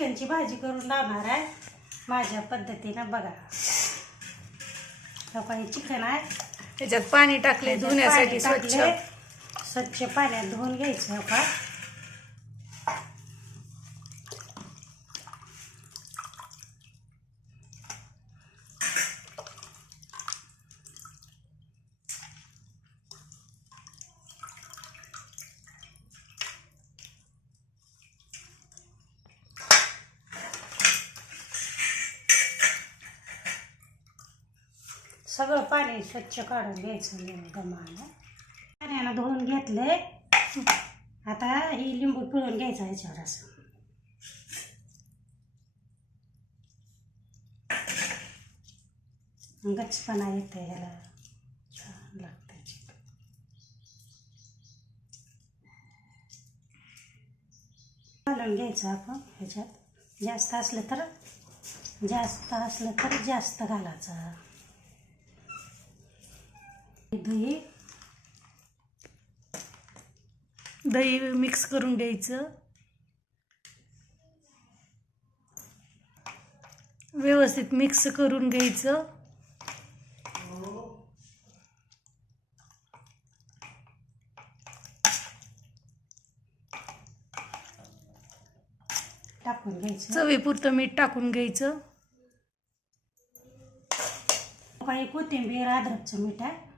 चिकनची भाजी करून लावणार आहे. माझ्या पद्धतीनं बघा. हे चिकन आहे. त्याच्यात पाणी टाकले धुण्यासाठी स्वच्छ. स्वच्छ पाण्यात धुवून घ्यायचं का सगळं पाणी स्वच्छ काढून घ्यायचं गमानं पाण्यानं धुवून घेतलं आता ही लिंबू पिळून घ्यायचं ह्याच्यावर असं गचपणा येते ह्याला. छान लागते घालून घ्यायचं आपण ह्याच्यात. जास्त असलं तर जास्त असलं तर जास्त घालायचं. दही. दही मिक्स करून घ्यायचं. व्यवस्थित मिक्स करून घ्यायचं. टाकून घ्यायचं. चवीपुरतं मीठ टाकून घ्यायचं. काही कोथिंबीर अद्रकचं मीठ आहे.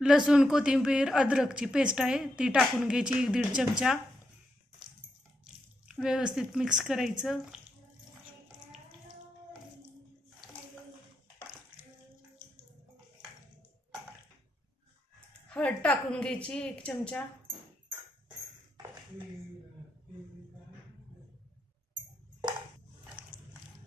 लसूण कोथिंबीर अद्रकची पेस्ट आहे. ती टाकून घ्यायची एक दीड चमचा. व्यवस्थित मिक्स करायचं. हळद टाकून घ्यायची एक चमचा.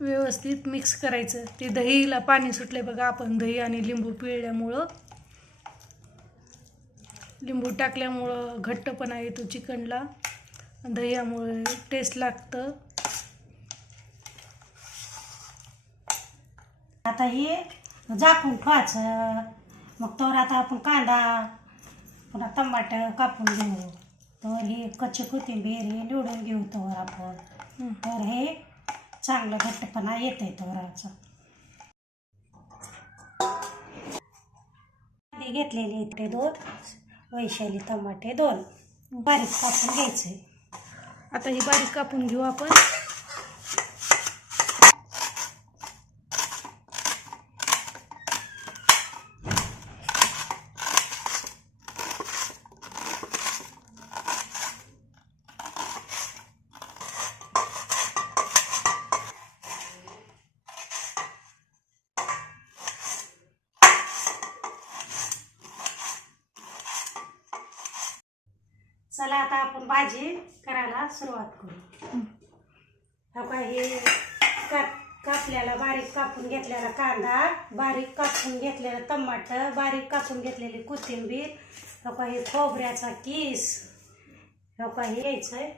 व्यवस्थित मिक्स करायचं. ते दहीला पाणी सुटले बघा आपण दही आणि लिंबू पिळल्यामुळं. लिंबू टाकल्यामुळं घट्टपणा येतो चिकनला. दह्यामुळे टेस्ट लागतं. आता हे झाकून ठेवायचं. मग तर आता आपण कांदा पुन्हा टमाट कापून घेऊ. तर हे कच्ची कोथिंबीर हे निवडून घेऊ तर आपण. तर हे चांगलं घट्टपणा येत आहे तोराचं घेतलेले ते दोन वैशाली टमाटे दोन. बारीक कापून घ्यायचे. आता ही बारीक कापून घेऊ आपण चला आता आपण भाजी करायला सुरुवात करू. हा. काय हे काप कापल्याला बारीक कापून घेतलेला कांदा बारीक कापून घेतलेलं टमाट बारीक कापून घेतलेली कोथिंबीर हा हे खोबऱ्याचा किस हा हे घ्यायचं आहे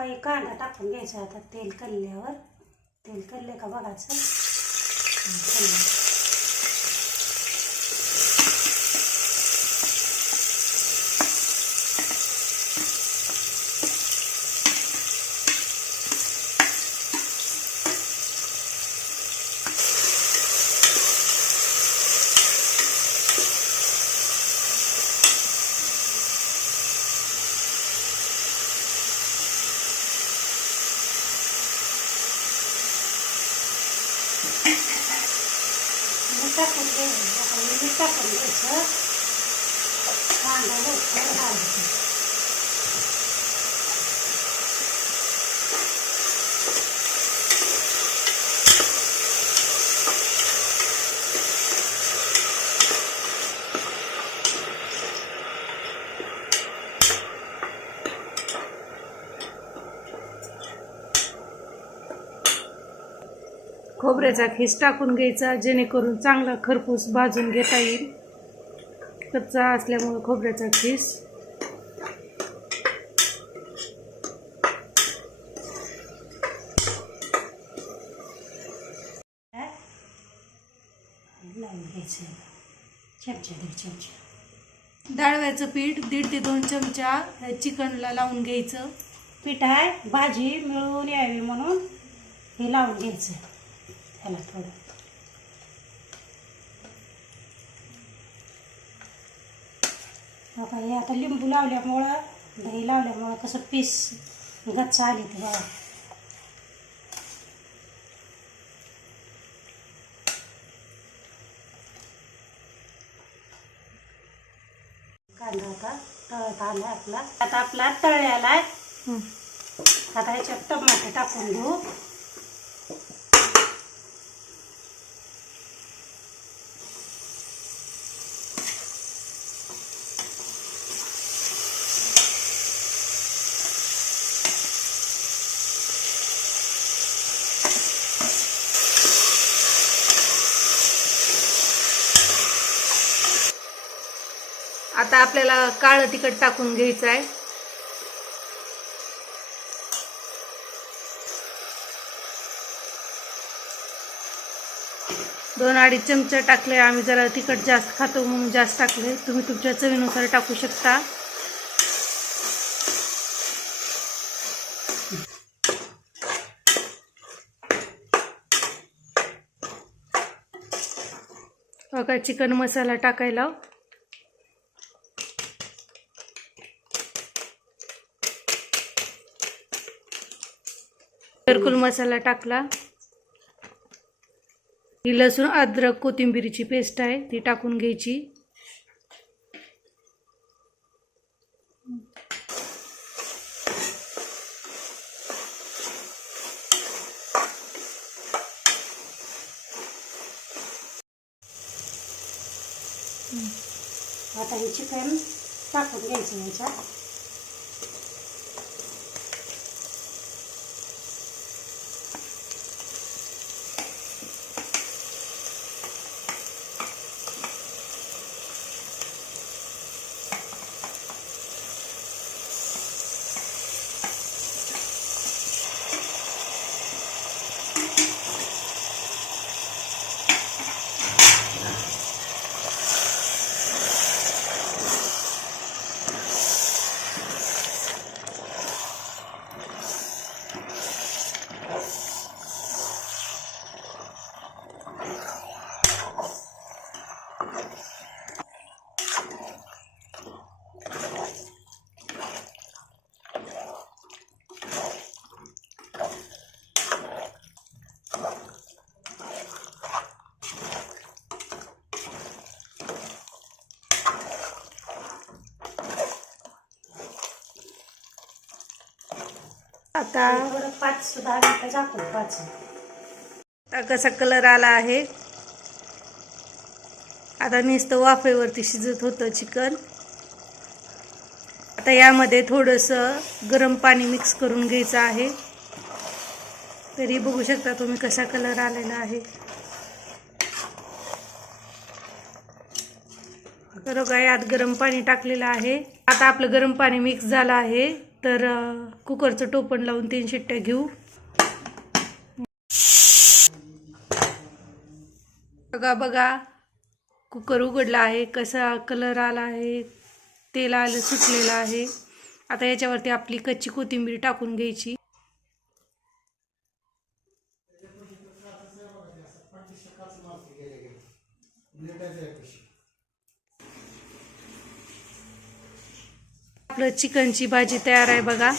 काही कांदा टाकून घ्यायचा आता तेल कल्ल्यावर. तेल कल्ले का बघायचं? मीठ टाकून घ्यायचं आता हे खोबऱ्याचा खीस टाकून घ्यायचा जेणेकरून चांगला खरपूस भाजून घेता येईल. कच्चा असल्यामुळं खोबऱ्याचा खीस. डाळव्याचं पीठ दीड ते दोन चमचा चिकनला लावून घ्यायचं. पीठ आहे भाजी मिळवून यावी म्हणून हे लावून घ्यायचं. त्याला थोडं हो का हे आता लिंबू लावल्यामुळं दही लावल्यामुळं कसं पीस गच्च आली ते बघा कांदा आता तळत आला आपला. आता आपला हं. आता ह्याच्यात टमाटे टाकून घेऊ. आता आपल्याला काळं तिखट टाकून घ्यायचं आहे. दोन अडीच चमचा टाकले आम्ही जरा तिखट जास्त खातो म्हणून जास्त टाकले. तुम्ही तुमच्या चवीनुसार टाकू शकता. बघा चिकन मसाला टाकायला. घरकुल मसाला टाकला. ही लसूण अद्रक कोथिंबीरीची पेस्ट आहे ती टाकून घ्यायची. आता हे चिकन टाकून घ्यायचं याच्यात. आता पाच दहा मिनटं झाकून पाच आता कसा कलर आला आहे? आता नुसतं वाफेवरती शिजत होतं चिकन. आता यामध्ये थोडंसं गरम पाणी मिक्स करून घ्यायचं आहे. तरी बघू शकता तुम्ही कसा कलर आलेला आहे. तर काय यात गरम पाणी टाकलेलं आहे. आता आपलं गरम पाणी मिक्स झालं आहे. तर कुकरचं टोपण लावून तीन शिट्ट्या घेऊ. बघा बघा. कुकर उघडला आहे कसा कलर आला आहे तेल आलं सुटलेलं आहे. आता याच्यावरती आपली कच्ची कोथिंबीर टाकून घ्यायची. आपलं चिकनची भाजी तयार आहे बघा.